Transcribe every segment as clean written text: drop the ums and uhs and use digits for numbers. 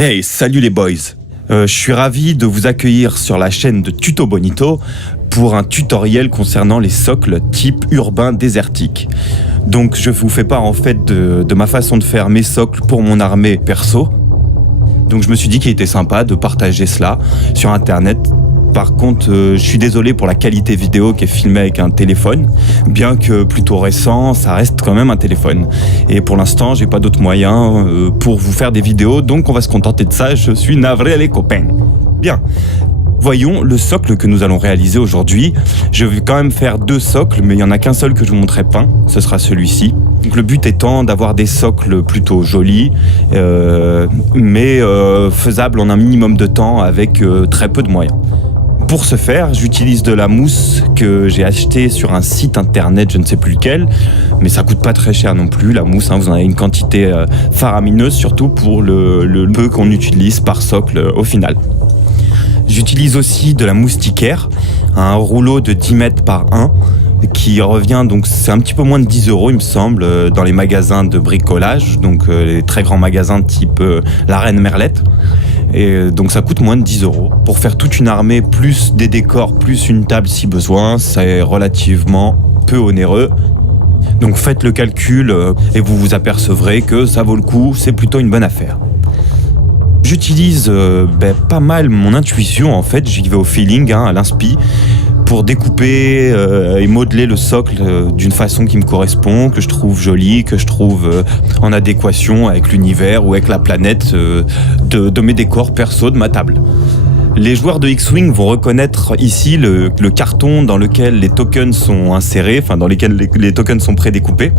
Hey, salut les boys. Je suis ravi de vous accueillir sur la chaîne de Tuto Bonito pour un tutoriel concernant les socles type urbain désertique. Donc je vous fais part en fait de ma façon de faire mes socles pour mon armée perso. Donc je me suis dit qu'il était sympa de partager cela sur internet. Par contre, je suis désolé pour la qualité vidéo qui est filmée avec un téléphone. Bien que plutôt récent, ça reste quand même un téléphone. Et pour l'instant, j'ai pas d'autres moyens pour vous faire des vidéos, donc on va se contenter de ça. Je suis navré les copains. Bien. Voyons le socle que nous allons réaliser aujourd'hui. Je vais quand même faire 2 socles, mais il n'y en a qu'un seul que je vous montrerai peint. Ce sera celui-ci. Donc le but étant d'avoir des socles plutôt jolis, mais faisables en un minimum de temps avec très peu de moyens. Pour ce faire, j'utilise de la mousse que j'ai achetée sur un site internet, je ne sais plus lequel, mais ça coûte pas très cher non plus, la mousse, vous en avez une quantité faramineuse, surtout pour le peu qu'on utilise par socle au final. J'utilise aussi de la moustiquaire, un rouleau de 10 mètres par 1, qui revient, donc c'est un petit peu moins de 10 € il me semble, dans les magasins de bricolage, donc les très grands magasins type la Reine Merlette. Et donc ça coûte moins de 10 €. Pour faire toute une armée, plus des décors, plus une table si besoin, c'est relativement peu onéreux. Donc faites le calcul et vous vous apercevrez que ça vaut le coup, c'est plutôt une bonne affaire. J'utilise pas mal mon intuition en fait, j'y vais au feeling, à l'inspi, pour découper et modeler le socle d'une façon qui me correspond, que je trouve jolie, que je trouve en adéquation avec l'univers ou avec la planète de mes décors perso de ma table. Les joueurs de X-Wing vont reconnaître ici le carton dans lequel les tokens sont insérés, enfin dans lequel les tokens sont prédécoupés.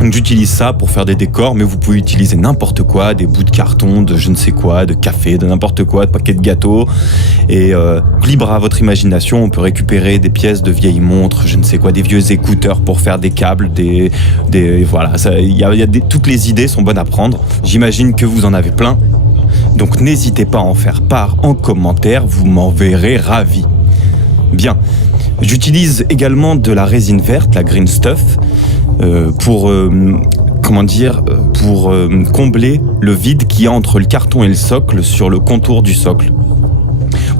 Donc j'utilise ça pour faire des décors, mais vous pouvez utiliser n'importe quoi, des bouts de carton, de je ne sais quoi, de café, de n'importe quoi, de paquets de gâteaux. Et libre à votre imagination, on peut récupérer des pièces de vieilles montres, je ne sais quoi, des vieux écouteurs pour faire des câbles, voilà, toutes les idées sont bonnes à prendre. J'imagine que vous en avez plein. Donc n'hésitez pas à en faire part en commentaire, vous m'en verrez ravi. Bien, j'utilise également de la résine verte, la green stuff, pour combler le vide qu'il y a entre le carton et le socle sur le contour du socle.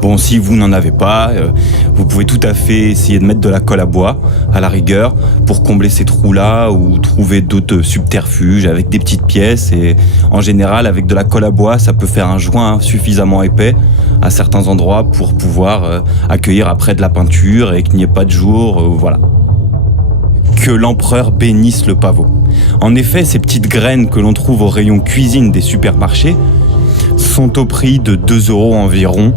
Bon, si vous n'en avez pas, vous pouvez tout à fait essayer de mettre de la colle à bois, à la rigueur, pour combler ces trous-là ou trouver d'autres subterfuges avec des petites pièces. Et en général, avec de la colle à bois, ça peut faire un joint suffisamment épais à certains endroits pour pouvoir accueillir après de la peinture et qu'il n'y ait pas de jour, voilà. Que l'empereur bénisse le pavot. En effet, ces petites graines que l'on trouve au rayon cuisine des supermarchés sont au prix de 2 € environ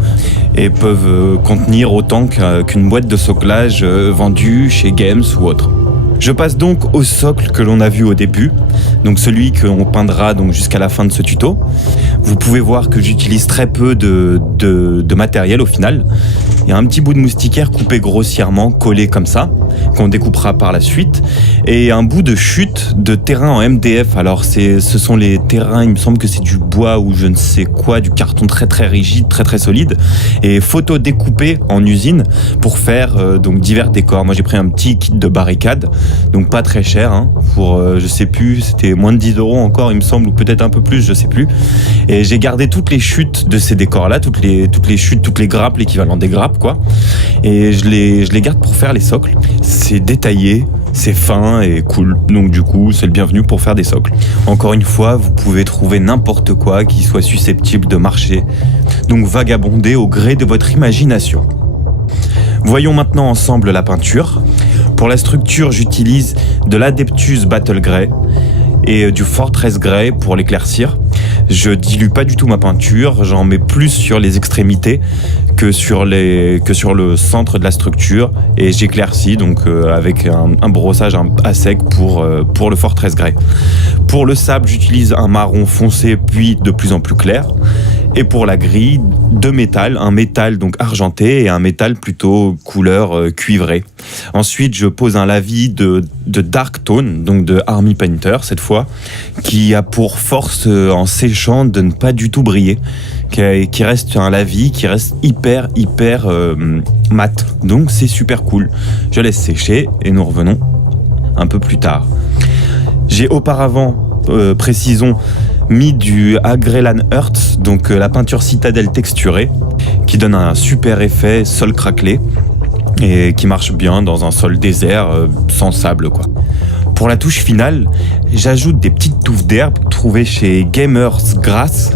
et peuvent contenir autant qu'une boîte de soclage vendue chez Games ou autre. Je passe donc au socle que l'on a vu au début, donc celui que l'on peindra donc jusqu'à la fin de ce tuto. Vous pouvez voir que j'utilise très peu de matériel au final. Il y a un petit bout de moustiquaire coupé grossièrement, collé comme ça, qu'on découpera par la suite, et un bout de chute de terrain en MDF. Alors ce sont les terrains, il me semble que c'est du bois ou je ne sais quoi, du carton très très rigide, très très solide, et photo découpée en usine pour faire donc divers décors. Moi j'ai pris un petit kit de barricade, donc pas très cher, pour je sais plus, c'était moins de 10 € encore il me semble, ou peut-être un peu plus, je sais plus. Et j'ai gardé toutes les chutes de ces décors là, toutes les chutes, toutes les grappes, l'équivalent des grappes quoi, et je les garde pour faire les socles. C'est détaillé, c'est fin et cool, donc du coup c'est le bienvenu pour faire des socles. Encore une fois, vous pouvez trouver n'importe quoi qui soit susceptible de marcher, donc vagabondez au gré de votre imagination. Voyons maintenant ensemble la peinture. Pour la structure, j'utilise de l'Adeptus Battle Grey et du Fortress Grey pour l'éclaircir. Je dilue pas du tout ma peinture, j'en mets plus sur les extrémités que sur le centre de la structure, et j'éclaircis donc avec un brossage à sec pour le Fortress Grey. Pour le sable, j'utilise un marron foncé puis de plus en plus clair. Et pour la grille, 2 métals, un métal donc argenté et un métal plutôt couleur cuivrée. Ensuite, je pose un lavis de Dark Tone, donc de Army Painter cette fois, qui a pour force en séchant de ne pas du tout briller, qui reste un lavis qui reste hyper mat. Donc c'est super cool. Je laisse sécher et nous revenons un peu plus tard. J'ai auparavant, précisons, mis du Agrellan Earth, donc la peinture citadelle texturée, qui donne un super effet sol craquelé et qui marche bien dans un sol désert sans sable, quoi. Pour la touche finale, j'ajoute des petites touffes d'herbe trouvées chez Gamers Grass,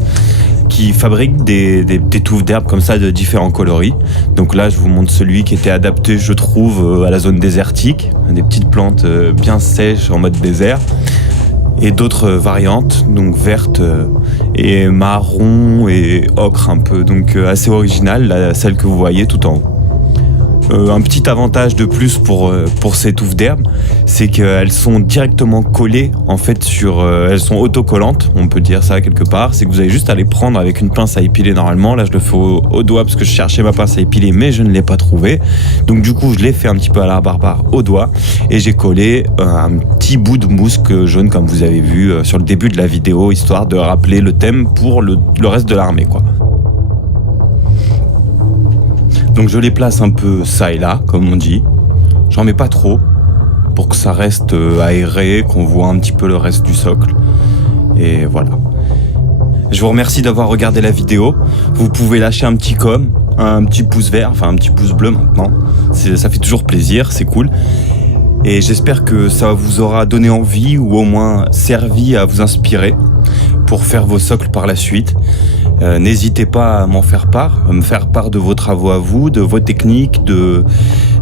qui fabrique des touffes d'herbe comme ça de différents coloris. Donc là, je vous montre celui qui était adapté, je trouve, à la zone désertique. Des petites plantes bien sèches en mode désert. Et d'autres variantes, donc vertes et marron et ocre un peu. Donc assez originale, celle que vous voyez tout en haut. Un petit avantage de plus pour ces touffes d'herbe, c'est qu'elles sont directement collées en fait elles sont autocollantes, on peut dire ça quelque part. C'est que vous avez juste à les prendre avec une pince à épiler normalement. Là je le fais au doigt parce que je cherchais ma pince à épiler mais je ne l'ai pas trouvée. Donc du coup je l'ai fait un petit peu à la barbare au doigt et j'ai collé un petit bout de mousse jaune comme vous avez vu sur le début de la vidéo, histoire de rappeler le thème pour le reste de l'armée, quoi. Donc je les place un peu ça et là, comme on dit. J'en mets pas trop, pour que ça reste aéré, qu'on voit un petit peu le reste du socle. Et voilà. Je vous remercie d'avoir regardé la vidéo. Vous pouvez lâcher un petit com, un petit pouce vert, enfin un petit pouce bleu maintenant. Ça fait toujours plaisir, c'est cool. Et j'espère que ça vous aura donné envie ou au moins servi à vous inspirer pour faire vos socles par la suite. N'hésitez pas à me faire part de vos travaux à vous, de vos techniques, de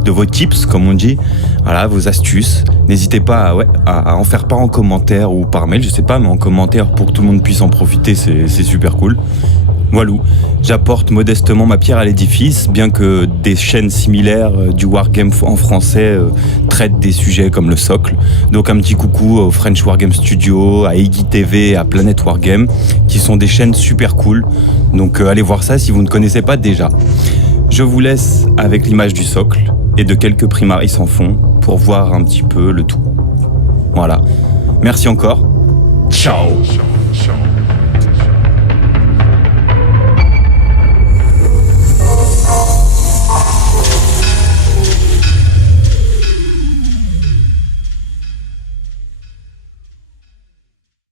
vos tips, comme on dit, voilà, vos astuces. N'hésitez pas à en faire part en commentaire ou par mail, je sais pas, mais en commentaire pour que tout le monde puisse en profiter, c'est super cool. Voilà, j'apporte modestement ma pierre à l'édifice, bien que des chaînes similaires du Wargame en français traitent des sujets comme le socle. Donc un petit coucou au French Wargame Studio, à Iggy TV, à Planet Wargame, qui sont des chaînes super cool. Donc allez voir ça si vous ne connaissez pas déjà. Je vous laisse avec l'image du socle et de quelques primaris sans fond pour voir un petit peu le tout. Voilà. Merci encore. Ciao.